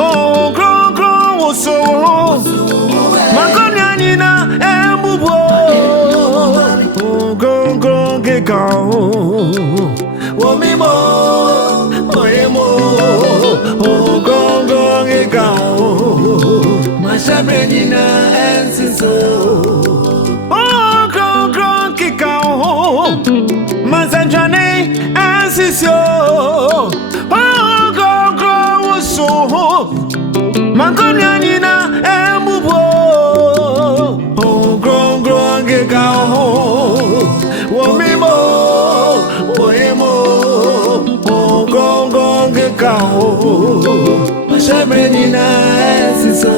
Oh, cron, cron, so Maconyanina, and Bubo. Oh, cron, cron, kikao. Oh, mimo, oh, emo. Oh, cron, cron, kikao. Mashabrenina, and Siso. Oh, cron, cron, kikao. Masanjane, and Siso. Makonyanina emubo oh gron gron gekao wo mimo wo emo oh gron gron gekao Mashabrenina siso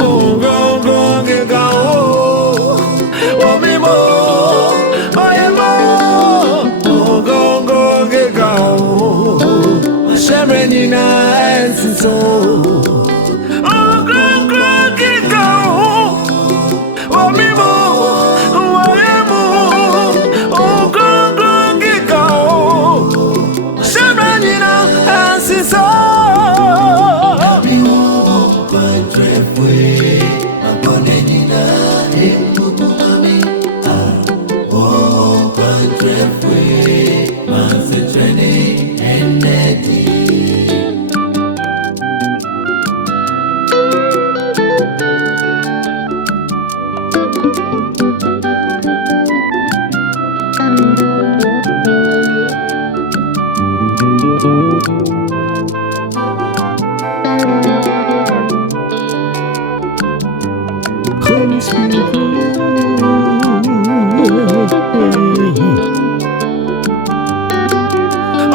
oh gron gron gekao wo mimo wo emo oh gron gron gekao Mashabrenina siso Holy Spirit,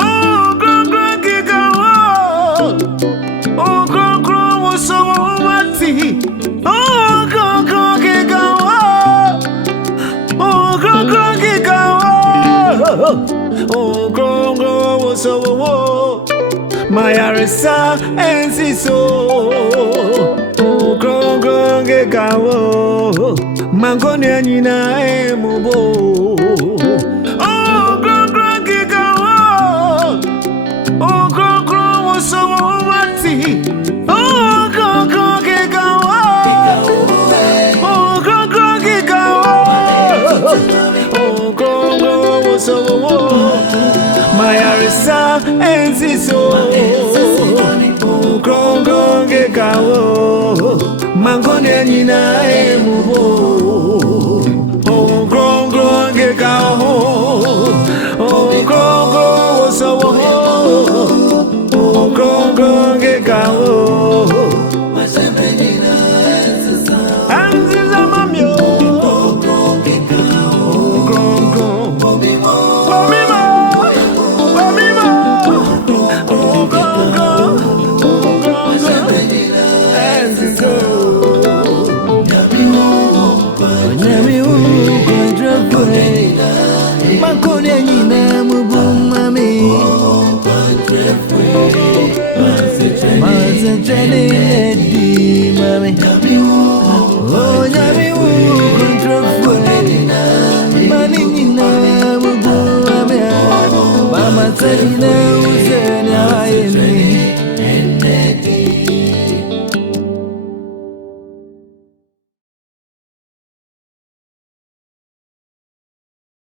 oh, gron kikao, oh, gron was so mati, oh, gron kikao, oh, gron kikao, oh, gron was so my arisa and siso. Gawo Makonyanina emubo oh gron gron gawo oh gron gron was so mati oh gron gawo oh gron gawo oh gron was so my arisa and siso oh gron gawo Makonyanina emubo oh gron gron gekao oh gron gron so oh gron gron gekao Mashabrenina anziza mamyo oh gron gekao oh gron gron bomimo oh gron gron Mashabrenina anziza Makonyanina mubumami Masanjane